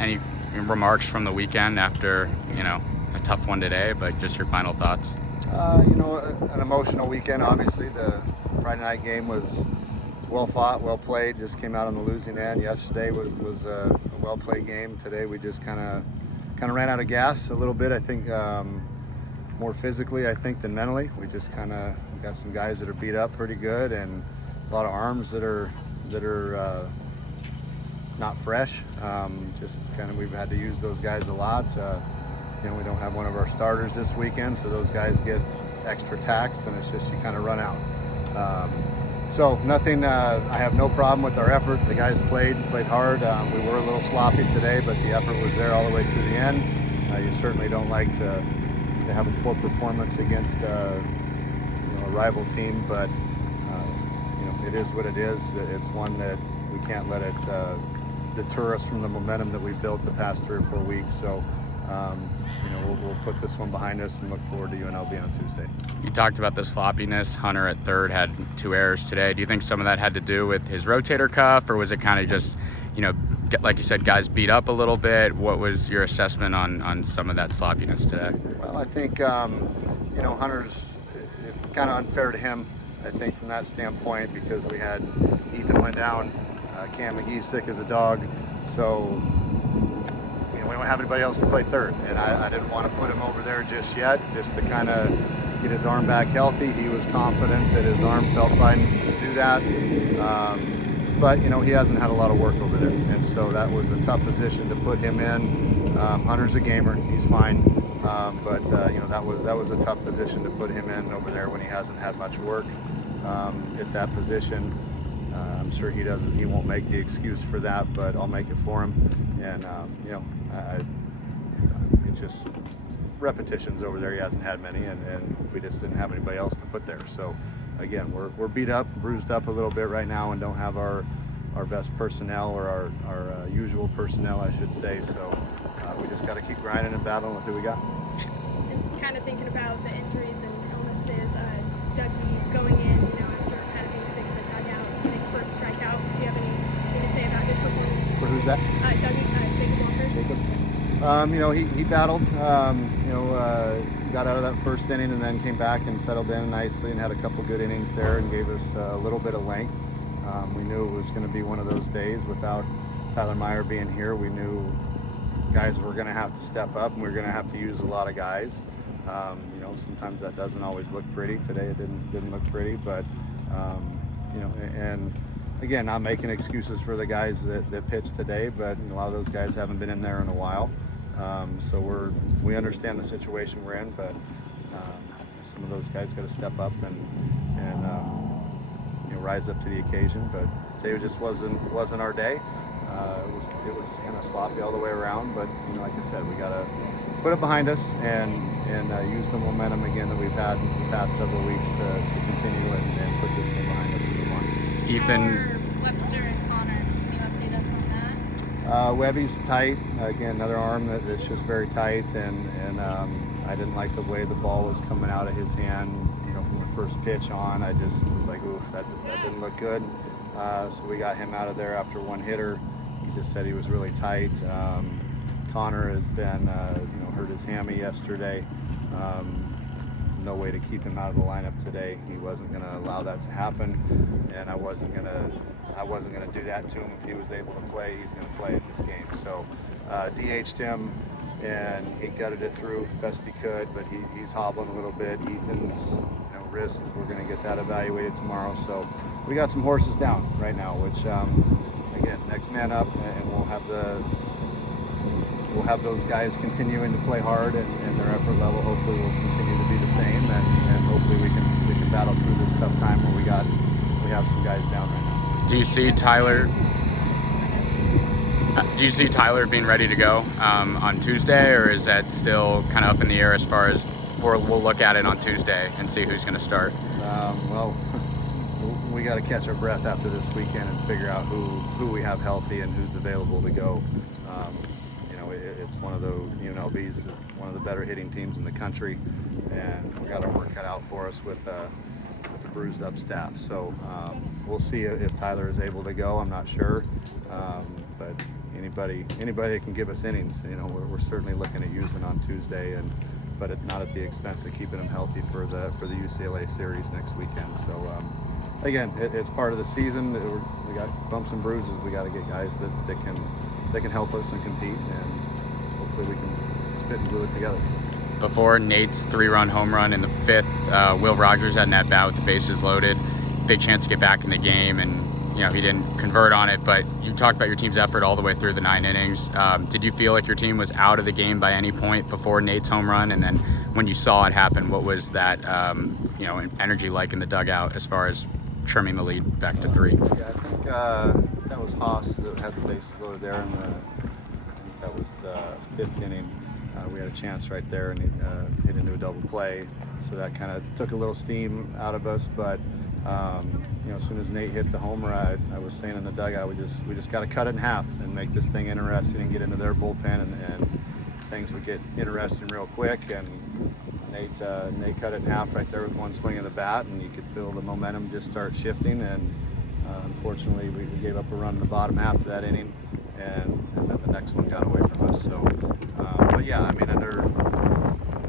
Any remarks from the weekend after, a tough one today, but just your final thoughts? An emotional weekend. Obviously, the Friday night game was well fought, well played. Just came out on the losing end. Yesterday was a well played game. Today we just kind of ran out of gas a little bit. I think more physically, I think, than mentally. We just got some guys that are beat up pretty good, and a lot of arms that are not fresh. We've had to use those guys a lot. We don't have one of our starters this weekend, so those guys get extra taxed, and it's just you kind of run out. So nothing. I have no problem with our effort. The guys played hard. We were a little sloppy today, but the effort was there all the way through the end. You certainly don't like to have a poor performance against a rival team, but it is what it is. It's one that we can't let it deter us from the momentum that we've built the past 3 or 4 weeks. So we'll put this one behind us and look forward to UNLV on Tuesday. You talked about the sloppiness. Hunter at third had 2 errors today. Do you think some of that had to do with his rotator cuff, or was it kind of just, like you said, guys beat up a little bit? What was your assessment on some of that sloppiness today? Well, I think, Hunter's kind of unfair to him, I think, from that standpoint, because we had Ethan went down, Cam McGee's sick as a dog, so we don't have anybody else to play third, and I didn't want to put him over there just yet, just to kind of get his arm back healthy. He was confident that his arm felt fine to do that, but he hasn't had a lot of work over there, and so that was a tough position to put him in. Hunter's a gamer, he's fine, but that was a tough position to put him in over there when he hasn't had much work at that position. I'm sure he won't make the excuse for that, but I'll make it for him. And it's just repetitions over there. He hasn't had many, and we just didn't have anybody else to put there. So again, we're beat up, bruised up a little bit right now, and don't have our best personnel, or our usual personnel, I should say. So we just got to keep grinding and battling with who we got. And kind of thinking about the injuries and illnesses, Dougie going in, after kind of being sick in the dugout, I think first strikeout. Do you have anything to say about his performance? For who's that? Jacob Walker. He battled. Got out of that first inning and then came back and settled in nicely and had a couple good innings there and gave us a little bit of length. We knew it was going to be one of those days without Tyler Meyer being here. We knew guys were going to have to step up, and we were going to have to use a lot of guys. Sometimes that doesn't always look pretty. Today it didn't look pretty, but and again, not making excuses for the guys that pitched today, but a lot of those guys haven't been in there in a while. So we understand the situation we're in, but some of those guys got to step up and rise up to the occasion. But today just wasn't our day. It was kind of sloppy all the way around, but like I said, we got to put it behind us and use the momentum again that we've had the past several weeks to continue and put this game behind us and move on. Ethan. Webster and Connor, can you update us on that? Webby's tight. Again, another arm that's just very tight, and I didn't like the way the ball was coming out of his hand. From the first pitch on, I just was like, oof, that didn't look good. So we got him out of there after one hitter. He just said he was really tight. Connor has been, hurt his hammy yesterday. No way to keep him out of the lineup today. He wasn't going to allow that to happen, and I wasn't going to do that to him. If he was able to play, he's going to play in this game. So DH'd him, and he gutted it through best he could, but he's hobbling a little bit. Ethan's wrist, we're going to get that evaluated tomorrow. So we got some horses down right now, which again, next man up, and we'll have those guys continuing to play hard, and their effort level hopefully will continue to be the same, and hopefully we can battle through this tough time where we have some guys down right now. Do you see Tyler being ready to go on Tuesday, or is that still kind of up in the air as far as we'll look at it on Tuesday and see who's going to start? Well, we got to catch our breath after this weekend and figure out who we have healthy and who's available to go. It's one of the UNLV's one of the better hitting teams in the country, and we got our work cut out for us with the bruised up staff. So we'll see if Tyler is able to go. I'm not sure, but anybody that can give us innings, we're certainly looking at using on Tuesday, but not at the expense of keeping them healthy for the UCLA series next weekend. So again, it's part of the season. We got bumps and bruises. We got to get guys that can help us and compete, and hopefully we can spit and glue it together. Before Nate's 3-run home run in the 5th, Will Rogers had an at-bat with the bases loaded. Big chance to get back in the game, and he didn't convert on it, but you talked about your team's effort all the way through the 9 innings. Did you feel like your team was out of the game by any point before Nate's home run? And then when you saw it happen, what was that energy like in the dugout as far as trimming the lead back to 3? Yeah, I think that was Haas that had the bases loaded there, and I think that was the 5th inning. We had a chance right there, and he hit into a double play, so that kind of took a little steam out of us. But as soon as Nate hit the homer, I was saying in the dugout, we just got to cut it in half and make this thing interesting and get into their bullpen, and things would get interesting real quick. And Nate cut it in half right there with one swing of the bat, and you could feel the momentum just start shifting. And unfortunately, we gave up a run in the bottom half of that inning, and then the next one got away from us. So, but yeah, I mean,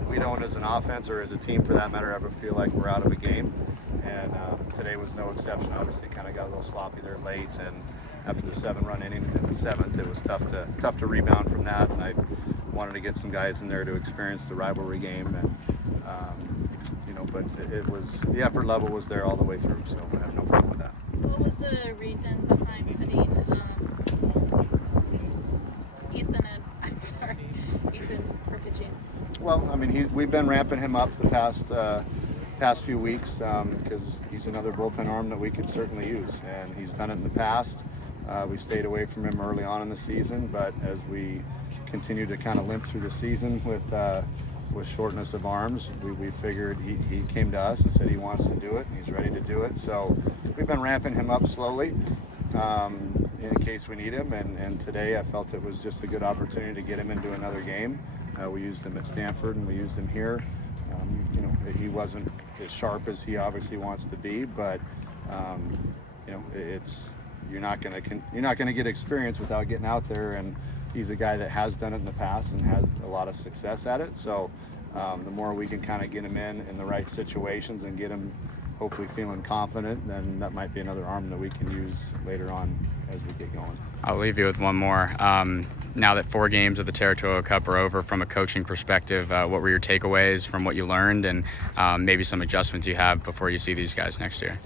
we don't, as an offense or as a team for that matter, ever feel like we're out of a game. And today was no exception. Obviously, kind of got a little sloppy there late, and after the 7-run inning in the 7th, it was tough to rebound from that. And I wanted to get some guys in there to experience the rivalry game, and but it was, the effort level was there all the way through, so I have no problem with that. What was the reason behind putting Ethan for pitching? Well, I mean, we've been ramping him up the past few weeks because he's another bullpen arm that we could certainly use, and he's done it in the past. We stayed away from him early on in the season, but as we continue to kind of limp through the season with shortness of arms, we figured he came to us and said he wants to do it, and he's ready to do it. So we've been ramping him up slowly in case we need him, and today I felt it was just a good opportunity to get him into another game. We used him at Stanford, and we used him here. He wasn't as sharp as he obviously wants to be, but you're not going to get experience without getting out there, and he's a guy that has done it in the past and has a lot of success at it. So the more we can kind of get him in the right situations and get him hopefully feeling confident, then that might be another arm that we can use later on as we get going. I'll leave you with one more. Now that 4 games of the Territorial Cup are over, from a coaching perspective, what were your takeaways from what you learned, and maybe some adjustments you have before you see these guys next year?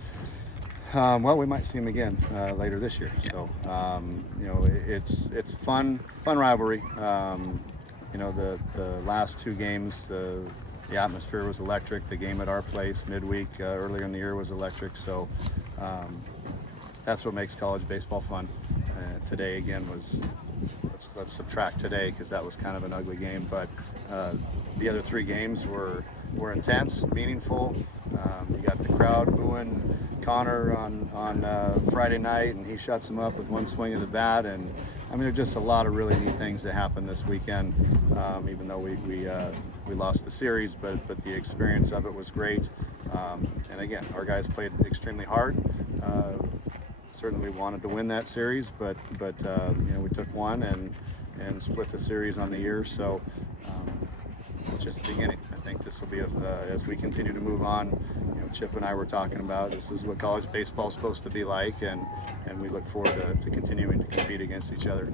Well, we might see him again later this year. So, it's a fun rivalry. The last 2 games, the atmosphere was electric. The game at our place midweek earlier in the year was electric. So that's what makes college baseball fun. Today again was, let's subtract today because that was kind of an ugly game. But the other 3 games were intense, meaningful. You got the crowd booing Connor on Friday night, and he shuts him up with one swing of the bat. And I mean, there's just a lot of really neat things that happened this weekend. Even though we lost the series, but the experience of it was great. And again, our guys played extremely hard. Certainly wanted to win that series, but we took one and split the series on the year. So it's just the beginning. I think this will be, as we continue to move on. Chip and I were talking about, this is what college baseball is supposed to be like, and we look forward to continuing to compete against each other.